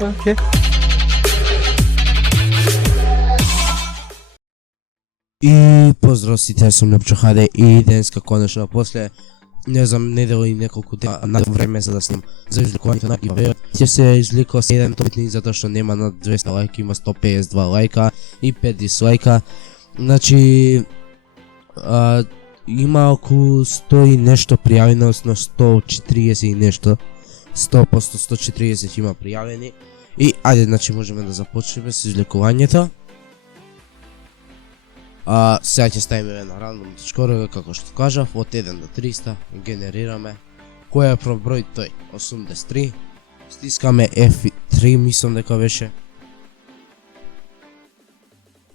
Океј. И поздрав сите, јас сум Лјупчо Хаде и денеска конечно после не знам недела и неколку дена на време за да снимам за изликувањето на giveaway. Ќе се изликува 7 топитни затоа што нема над 200 лајки, има 152 лајка и 5 дислајка. Значи има околу 100 и нешто пријавено, односно 140 и нешто. 100% 140 има пријавени. И ајде, значи можеме да започнеме со изликувањето. Сега ќе ставиме на рандом точкорега, како што кажав, од 1 до 300, генерираме. Кој е проброј тој? 83. Стискаме F3, мислам дека беше.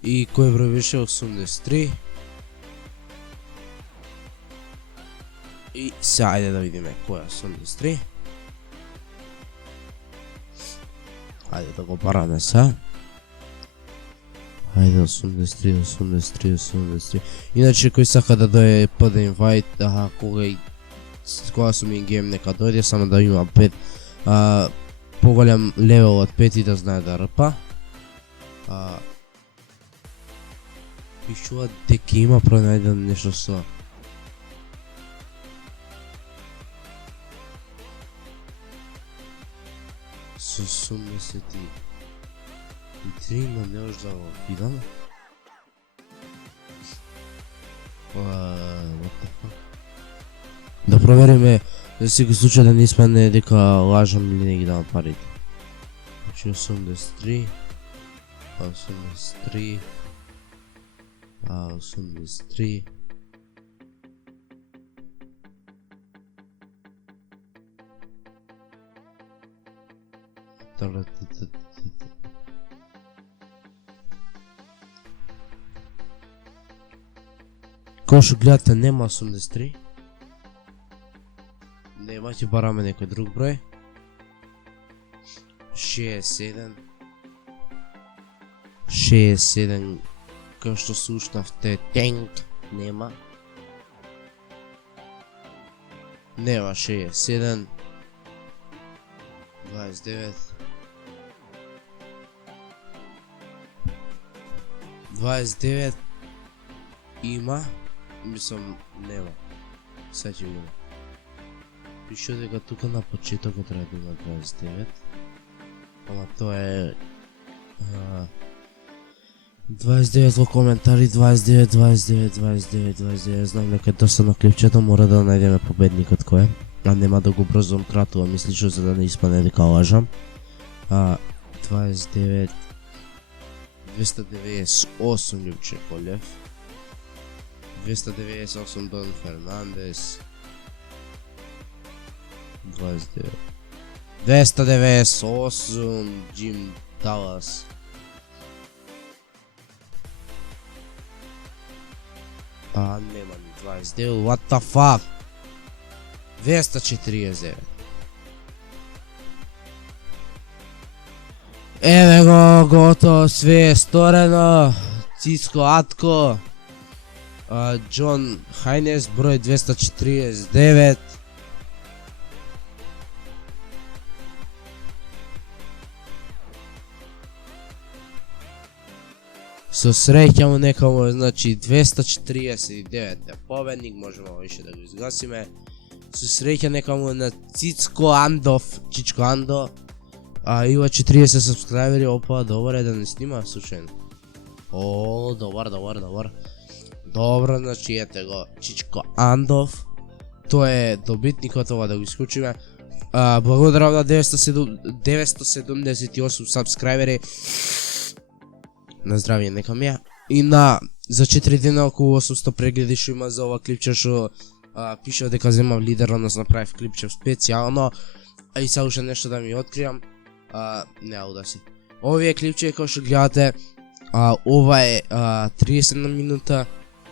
И кој број беше? 83. И сега ајде да видиме кој е 83. Ајде да го бараме сега. Ајде 83. Иначе кој сака да дојде по да инвайт, кога сум ингейм нека дојде, само да има 5 поголем левел од 5 и да знае да рпа. Пишува дека има пронајдено нешто со со 83, но не можеш да го видам. Да провериме за секој случај да не испадне дека лажам или не ги давам парите. Значи 83. Кој што гледате нема 83. Нема, ќе бараме некој друг број. 67 кој што слушнавте тенк. Нема. Нема 67. 29 има, мислам нема. Сега ќе видим. Пише дека тука на почетокот треба да има 29. Ама тоа е 29 во коментари, 29. Знам дека доста на клипчето мора да најдеме победникот кој е. А нема да го брзам кратува, мисличо за да не испадне дека лажам. 29 298 Лјупче Колев. 298 Дон Фернандес. 298 Джим Далас. Нема ни 29, what the fuck? 249. Еве го, готово, све е сторено. Циско Атко. Џон Хајнес, број 249. Со среќа му некамо, значи 249 е победник, можеме више да го изгласиме. Со среќа некамо на Чичко Андо. Има 40 сабскрајбери, опа, добар е да не снима случајно. О, добар. Добро, значи ете го, Чичко Андов. Тој е добитникот, ова да го исклучиме. Благодарам на 978 сабскрајбери. На здравје нека ми е. И за 4 дена околу 800 прегледи што има за ова клипче што пишав дека земав лидер, односно направив клипче специјално. И сега уште нешто да ми откријам. Не аудаси. Овие клипче кои што гледате, ова е 30 минута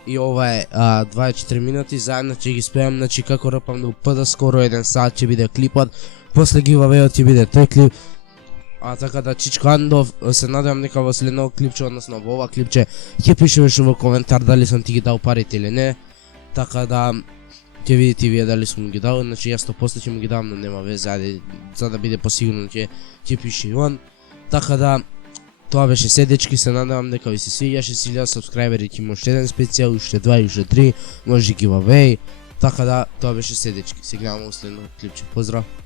и ова е 24 минути, заедно ќе ги спеам, значи како рапам до упада, скоро 1 сат ќе биде клипот, после giveaway-от ќе биде тој клип. Така да Чичко Андов, се надевам дека во следното клипче, односно во ова клипче, ќе пишеш во коментар дали сум ти ги дал парите или не. Така да ќе видите и вие дали сум ги дал, значи јас 100% ќе му ги дам, но нема везе, ајде, за да биде посигурно ќе пише и он. Така да, тоа беше се, дечки, се надевам дека ви се свиѓаше, 1000 сабскрајбери, ќе има уште еден специјал, уште 2 и уште 3, може giveaway. Така да, тоа беше се, дечки, се гледаме во следното клипче. Поздрав!